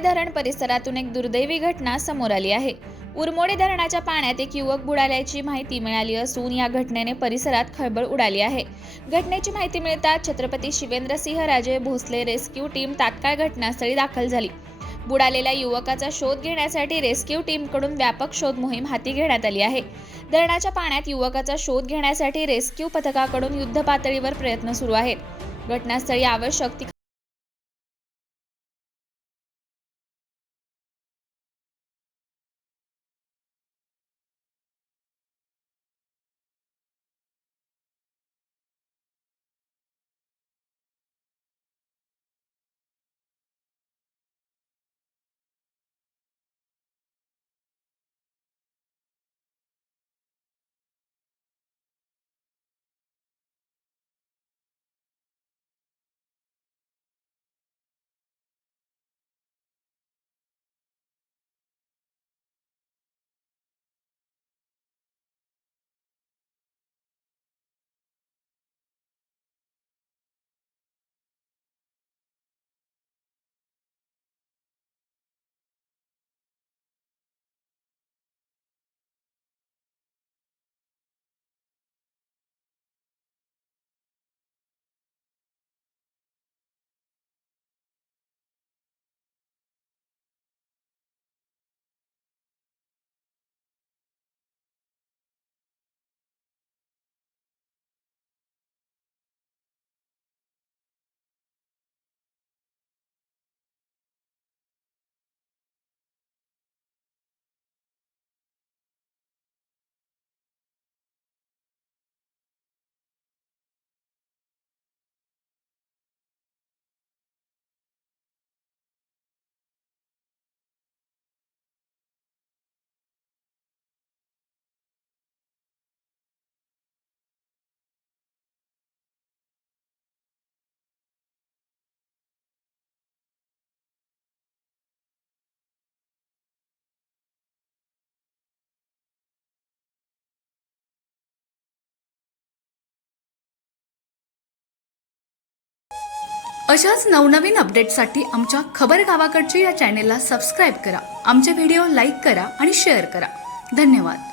धरण परिसरातून एक दुर्दैवी घटना समोर आली आहे। उरमोडी धरणाच्या पाण्यात एक युवक बुडाल्याची माहिती मिळाली असून या घटनेने परिसरात खळबळ उडाली आहे। घटनेची माहिती मिळताच छत्रपती शिवेंद्रसिंहराजे भोसले रेस्क्यू टीम तात्काळ घटनास्थळी दाखल झाली। बुडालेल्या युवकाचा शोध घेण्यासाठी रेस्क्यू टीमकडून व्यापक शोध मोहीम हाती घेण्यात आली आहे। धरणाच्या पाण्यात युवकाचा शोध घेण्यासाठी रेस्क्यू पथकाकडून युद्धपातळीवर प्रयत्न सुरू आहेत। घटनास्थळी आवश्यक ती अशाच नवनवीन अपडेट्ससाठी आमच्या खबर गावाकडची या चॅनेलला सबस्क्राईब करा। आमचे व्हिडिओ लाईक करा आणि शेअर करा। धन्यवाद।